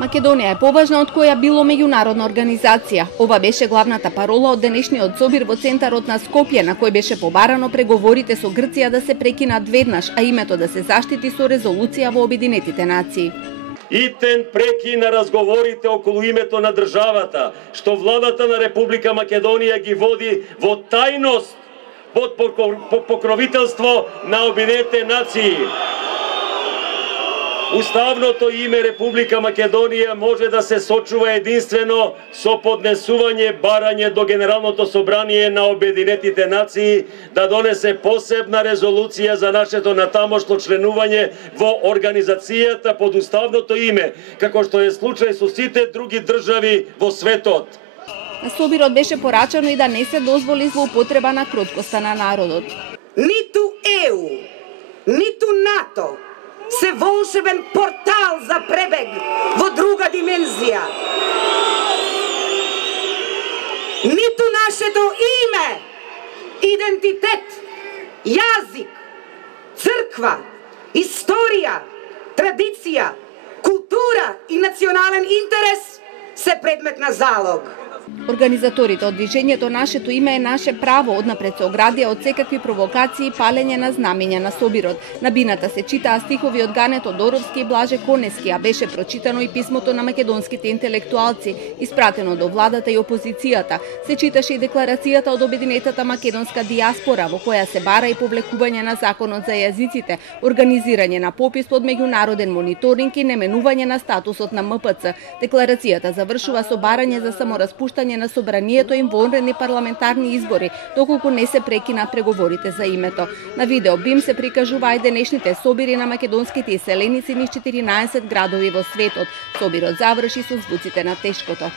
Македонија е поважна од која било меѓународна организација. Ова беше главната парола од денешниот собир во центарот на Скопје, на кој беше побарано преговорите со Грција да се прекинат веднаш, а името да се заштити со резолуција во Обединетите нации. Итен преки на разговорите околу името на државата, што владата на Република Македонија ги води во тајност под покровителство на Обединетите нации. Уставното име Република Македонија може да се сочува единствено со поднесување барање до Генералното собрание на Обединетите нации да донесе посебна резолуција за нашето натамошно членување во организацијата под уставното име, како што е случај со сите други држави во светот. На собирот беше порачано и да не се дозволи злоупотреба на кроткоста на народот. Ниту ЕУ, ниту НАТО се волшебен портал за пребег во друга димензија. Ниту нашето име, идентитет, јазик, црква, историја, традиција, култура и национален интерес се предмет на залог. Организаторите од движењето Нашето име е наше право однапред се оградија од секакви провокации и палење на знамења на собирот. На бината се читаа стихови од Гане Тодоровски и Блаже Конески, а беше прочитано и писмото на македонските интелектуалци, испратено до владата и опозицијата. Се читаше и декларацијата од Обединетата македонска диаспора, во која се бара и повлекување на законот за јазиците, организирање на попис под меѓународен мониторинг и неменување на статусот на МПЦ. Декларацијата завршува со барање за самораспуштање на собранието и вонредни парламентарни избори, доколку не се прекинат преговорите за името. На видео БИМ се прикажува и денешните собири на македонските иселеници низ 14 градови во светот. Собирот заврши со звуците на тешкото.